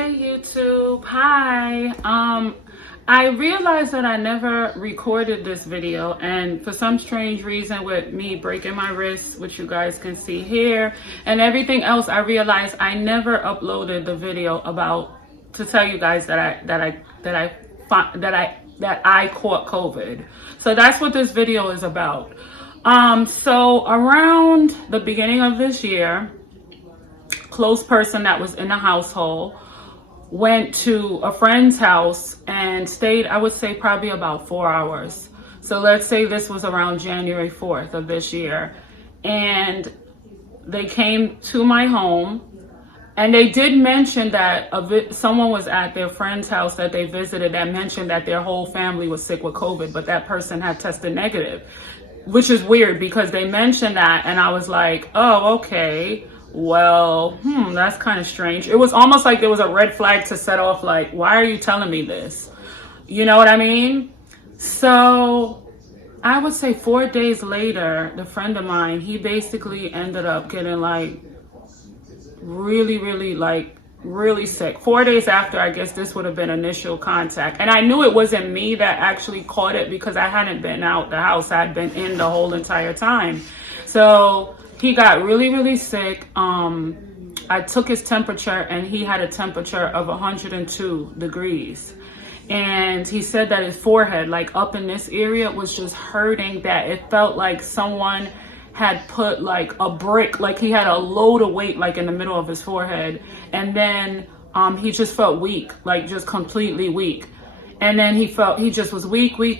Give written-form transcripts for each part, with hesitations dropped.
Hey YouTube, hi. I realized that I never recorded this video, and for some strange reason with me breaking my wrist, which you guys can see here, and everything else, I realized I never uploaded the video about to tell you guys that I caught COVID. So that's what this video is about. So around the beginning of this year, close person that was in the household went to a friend's house and stayed, I would say, probably about 4 hours. So let's say this was around January 4th of this year. And they came to my home, and they did mention that someone was at their friend's house that they visited that mentioned that their whole family was sick with COVID, but that person had tested negative, which is weird because they mentioned that, and I was like, oh, okay. Well, that's kind of strange. It was almost like there was a red flag to set off, like, why are you telling me this? You know what I mean? So I would say 4 days later, the friend of mine, he basically ended up getting like really sick. 4 days after, I guess this would have been initial contact. And I knew it wasn't me that actually caught it because I hadn't been out the house. I had been in the whole entire time. So he got really sick. I took his temperature, and he had a temperature of 102 degrees. And he said that his forehead, like up in this area, was just hurting, that it felt like someone had put like a brick, like he had a load of weight like in the middle of his forehead. And then he just felt weak, like just completely weak. And then he just was weak. He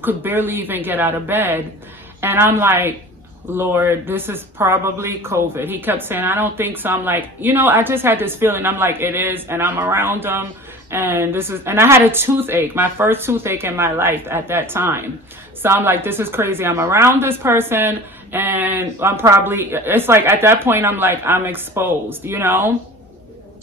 could barely even get out of bed. And I'm like, Lord, this is probably COVID. He kept saying, I don't think so. I'm like, I just had this feeling. I'm like, it is. And I'm around him. And I had a toothache, my first toothache in my life at that time. So I'm like, this is crazy. I'm around this person, and it's like at that point, I'm like, I'm exposed,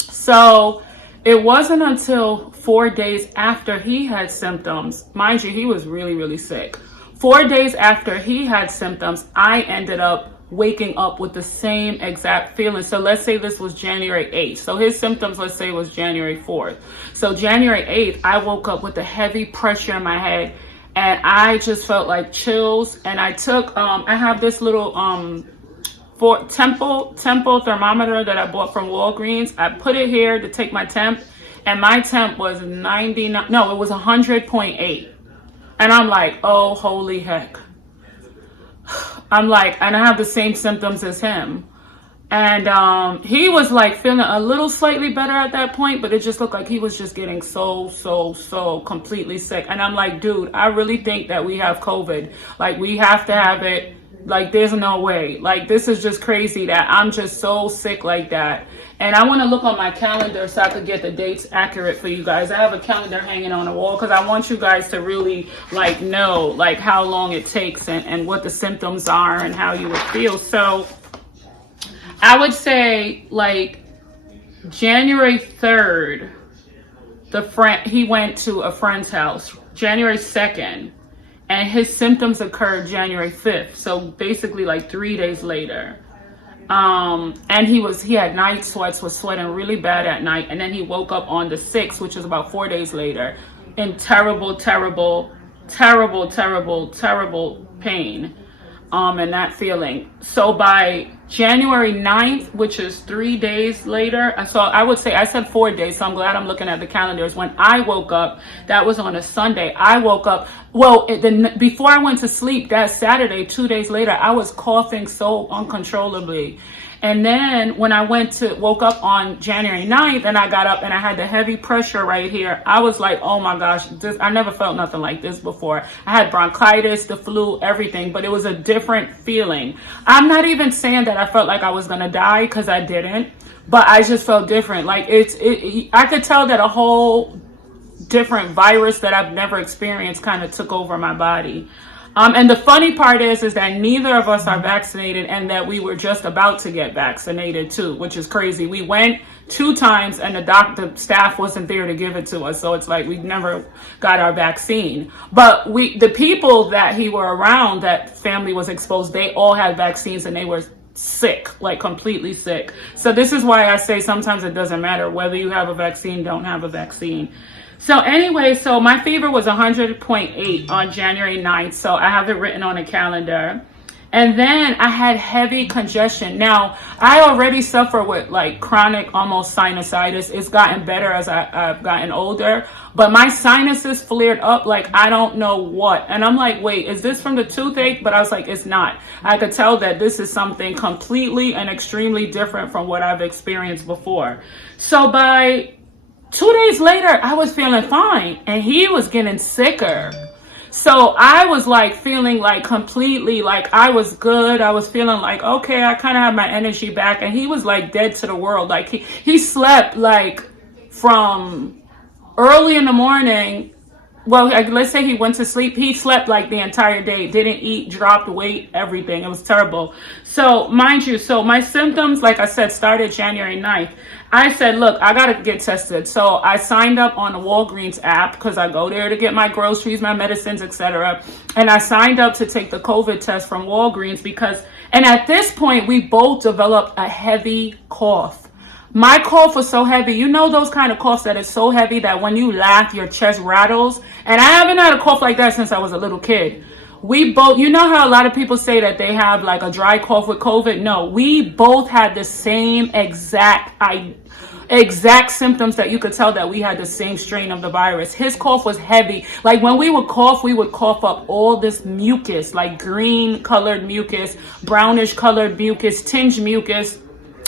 So it wasn't until 4 days after he had symptoms, mind you, he was really sick. 4 days after he had symptoms, I ended up waking up with the same exact feeling. So let's say this was January 8th. So his symptoms, let's say, was January 4th. So January 8th, I woke up with a heavy pressure in my head, and I just felt like chills. And I took, I have this little temple thermometer that I bought from Walgreens. I put it here to take my temp, and my temp was 99. No, it was 100.8. And I'm like, oh, holy heck. I'm like, and I have the same symptoms as him. And he was like feeling a little slightly better at that point, but it just looked like he was just getting so completely sick. And I'm like, dude, I really think that we have COVID. Like, we have to have it. Like, there's no way. Like, this is just crazy that I'm just so sick like that. And I want to look on my calendar so I could get the dates accurate for you guys. I have a calendar hanging on the wall because I want you guys to really like know like how long it takes and what the symptoms are and how you would feel. So I would say like January 3rd, he went to a friend's house. January 2nd. And his symptoms occurred January 5th. So basically like 3 days later. And he had night sweats, was sweating really bad at night. And then he woke up on the 6th, which was about 4 days later, in terrible pain. And that feeling. So by January 9th, which is 3 days later, so I would say, I said 4 days, so I'm glad I'm looking at the calendars. When I woke up, that was on a Sunday. I woke up, before I went to sleep that Saturday, 2 days later, I was coughing so uncontrollably. And then when I woke up on January 9th, and I got up and I had the heavy pressure right here, I was like, oh my gosh, I never felt nothing like this before. I had bronchitis, the flu, everything, but it was a different feeling. I'm not even saying that I felt like I was gonna die, because I didn't, but I just felt different. Like I could tell that a whole different virus that I've never experienced kind of took over my body. And the funny part is that neither of us are vaccinated, and that we were just about to get vaccinated too, which is crazy. We went 2 times, and the staff wasn't there to give it to us. So it's like we never got our vaccine. But the people that he were around, that family was exposed, they all had vaccines, and they were sick, like completely sick. So this is why I say sometimes it doesn't matter whether you have a vaccine, don't have a vaccine. So anyway, so my fever was 100.8 on January 9th. So I have it written on a calendar. And then I had heavy congestion. Now, I already suffer with like chronic almost sinusitis. It's gotten better as I've gotten older. But my sinuses flared up like I don't know what. And I'm like, wait, is this from the toothache? But I was like, it's not. I could tell that this is something completely and extremely different from what I've experienced before. So by 2 days later, I was feeling fine. And he was getting sicker. So I was like feeling like completely like I was good. I was feeling like, okay, I kind of have my energy back. And he was like dead to the world. Like he slept like from early in the morning. Well, let's say he went to sleep. He slept like the entire day, didn't eat, dropped weight, everything. It was terrible. So mind you, so my symptoms, like I said, started January 9th. I said, look, I got to get tested. So I signed up on the Walgreens app because I go there to get my groceries, my medicines, etc. And I signed up to take the COVID test from Walgreens because, and at this point, we both developed a heavy cough. My cough was so heavy. You know those kind of coughs that is so heavy that when you laugh, your chest rattles? And I haven't had a cough like that since I was a little kid. We both, you know how a lot of people say that they have like a dry cough with COVID? No, we both had the same exact symptoms that you could tell that we had the same strain of the virus. His cough was heavy. Like when we would cough up all this mucus, like green colored mucus, brownish colored mucus, tinged mucus.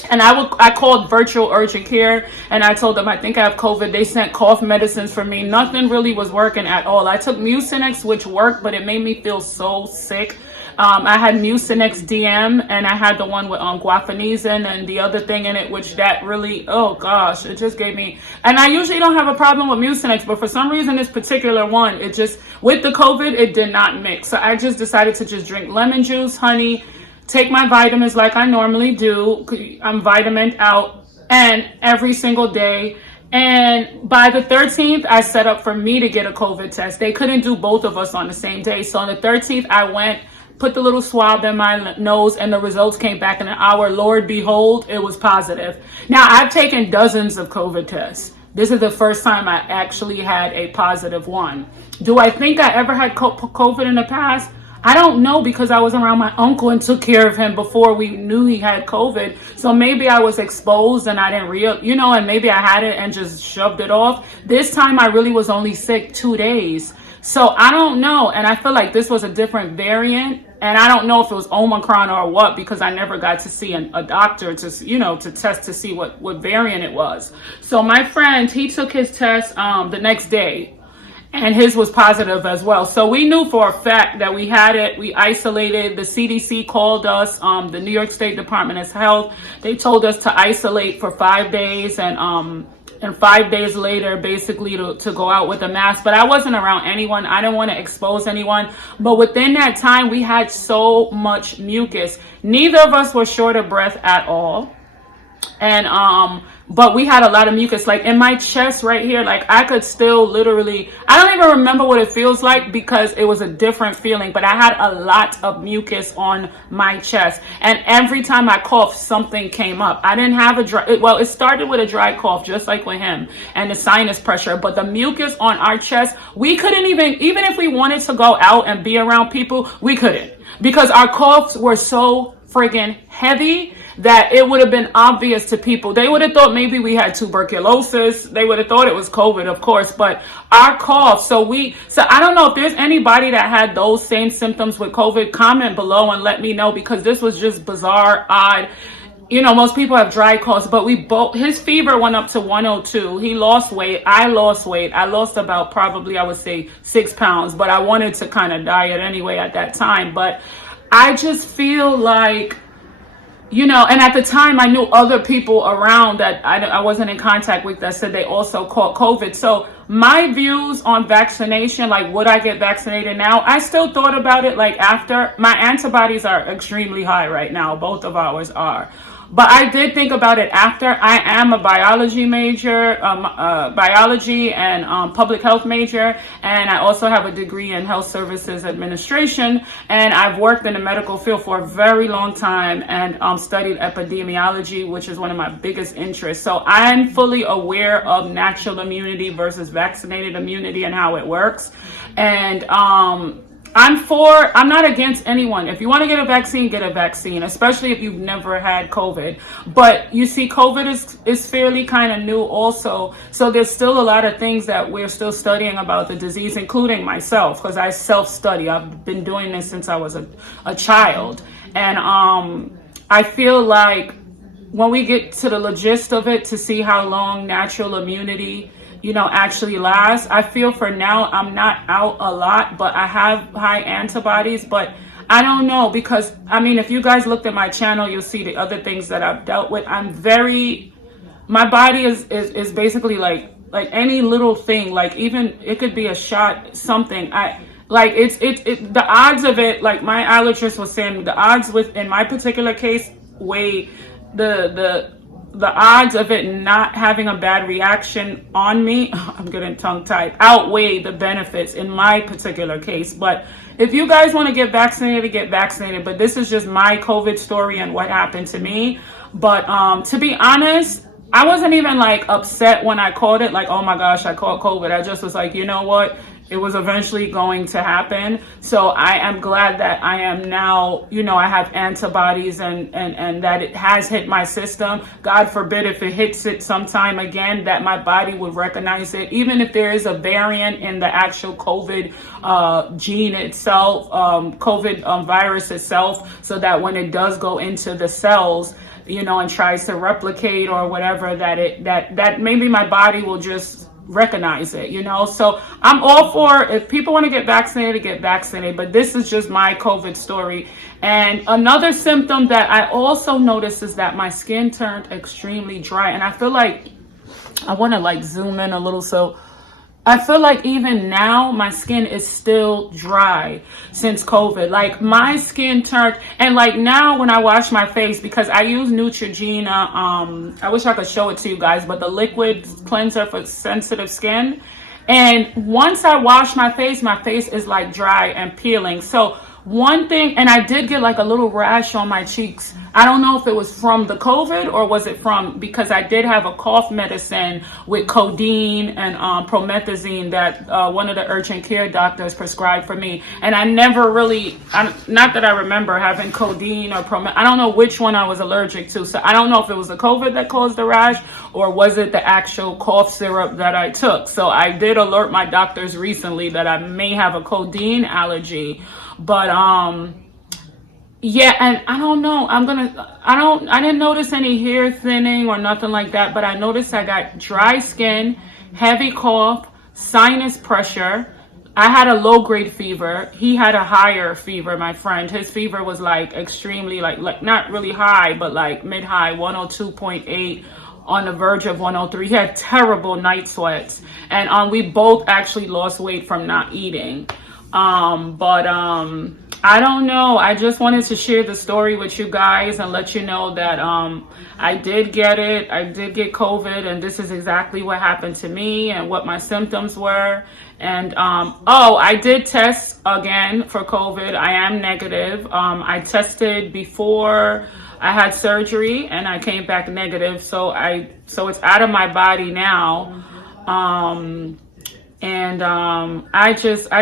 And I called virtual urgent care and I told them I think I have COVID. They sent cough medicines for me. Nothing really was working at all. I took Mucinex, which worked, but it made me feel so sick. I had Mucinex DM and I had the one with guaifenesin and the other thing in it, which that really, oh gosh, it just gave me, and I usually don't have a problem with Mucinex, but for some reason this particular one, it just, with the COVID, it did not mix. So I just decided to just drink lemon juice, honey, take my vitamins like I normally do. I'm vitamined out and every single day. And by the 13th, I set up for me to get a COVID test. They couldn't do both of us on the same day. So on the 13th, I went, put the little swab in my nose, and the results came back in an hour. Lord behold, it was positive. Now, I've taken dozens of COVID tests. This is the first time I actually had a positive one. Do I think I ever had COVID in the past? I don't know because I was around my uncle and took care of him before we knew he had COVID. So maybe I was exposed and I didn't and maybe I had it and just shoved it off. This time I really was only sick 2 days. So I don't know. And I feel like this was a different variant. And I don't know if it was Omicron or what, because I never got to see a doctor to test to see what variant it was. So my friend, he took his test the next day. And his was positive as well. So we knew for a fact that we had it. We isolated. The CDC called us, the New York State Department of Health. They told us to isolate for 5 days and 5 days later, basically to go out with a mask. But I wasn't around anyone. I didn't want to expose anyone. But within that time, we had so much mucus. Neither of us were short of breath at all. And but we had a lot of mucus, like in my chest right here. Like I could still literally, I don't even remember what it feels like because it was a different feeling, but I had a lot of mucus on my chest. And every time I coughed, something came up. I didn't have it started with a dry cough, just like with him, and the sinus pressure. But the mucus on our chest, we couldn't even if we wanted to go out and be around people, we couldn't, because our coughs were so friggin' heavy that it would have been obvious to people. They would have thought maybe we had tuberculosis. They would have thought it was COVID, of course, but our cough. So I don't know if there's anybody that had those same symptoms with COVID. Comment below and let me know, because this was just bizarre, odd. Most people have dry coughs, but his fever went up to 102. He lost weight. I lost weight. I lost about probably, I would say 6 pounds, but I wanted to kind of diet anyway at that time. But I just feel like, and at the time I knew other people around that I wasn't in contact with that said they also caught COVID. So my views on vaccination, like would I get vaccinated now? I still thought about it like after. My antibodies are extremely high right now. Both of ours are. But I did think about it after. I am a biology major, biology and public health major, and I also have a degree in health services administration. And I've worked in the medical field for a very long time and studied epidemiology, which is one of my biggest interests. So I'm fully aware of natural immunity versus vaccinated immunity and how it works. And I'm not against anyone. If you want to get a vaccine, especially if you've never had COVID. But you see, COVID is fairly kind of new also. So there's still a lot of things that we're still studying about the disease, including myself, because I self-study. I've been doing this since I was a child. And I feel like when we get to the gist of it, to see how long natural immunity actually lasts. I feel for now I'm not out a lot, but I have high antibodies, but I don't know, because I mean, if you guys looked at my channel, you'll see the other things that I've dealt with. My body is basically like any little thing, like even it could be a shot, something. The odds of it, like my allergist was saying, the odds in my particular case weigh the odds of it not having a bad reaction on me, I'm getting tongue-tied, outweigh the benefits in my particular case. But if you guys want to get vaccinated, but this is just my COVID story and what happened to me. But to be honest, I wasn't even like upset when I caught it, like, oh my gosh, I caught COVID. I just was like, you know what? It was eventually going to happen. So I am glad that I am now, I have antibodies and that it has hit my system. God forbid if it hits it sometime again, that my body would recognize it. Even if there is a variant in the actual COVID gene itself, COVID virus itself, so that when it does go into the cells, and tries to replicate or whatever, that maybe my body will just recognize it, So I'm all for, if people want to get vaccinated, but this is just my COVID story. And another symptom that I also noticed is that my skin turned extremely dry. And I feel like I want to like zoom in a little. So I feel like even now my skin is still dry since COVID. Like my skin turned, and like now when I wash my face, because I use Neutrogena, I wish I could show it to you guys, but the liquid cleanser for sensitive skin. And once I wash my face is like dry and peeling. So one thing, and I did get like a little rash on my cheeks. I don't know if it was from the COVID or was it because I did have a cough medicine with codeine and promethazine that one of the urgent care doctors prescribed for me. And I never really, not that I remember having codeine or promethazine. I don't know which one I was allergic to. So I don't know if it was the COVID that caused the rash or was it the actual cough syrup that I took. So I did alert my doctors recently that I may have a codeine allergy. But yeah, and I don't know, I didn't notice any hair thinning or nothing like that, but I noticed I got dry skin, heavy cough, sinus pressure. I had a low grade fever. He had a higher fever, my friend. His fever was like extremely, like not really high, but like mid high, 102.8. on the verge of 103. He had terrible night sweats. And we both actually lost weight from not eating. I don't know. I just wanted to share the story with you guys and let you know that I did get it. I did get COVID, and this is exactly what happened to me and what my symptoms were. And I did test again for COVID. I am negative. I tested before I had surgery and I came back negative. So it's out of my body now. I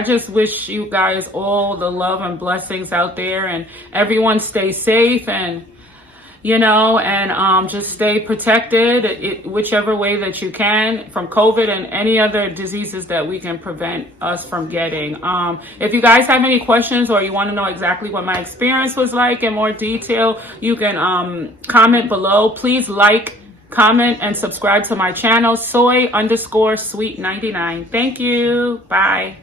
just wish you guys all the love and blessings out there, and everyone stay safe and just stay protected whichever way that you can from COVID and any other diseases that we can prevent us from getting. If you guys have any questions or you want to know exactly what my experience was like in more detail, you can comment below. Please like, comment, and subscribe to my channel, soy_sweet99. Thank you. Bye.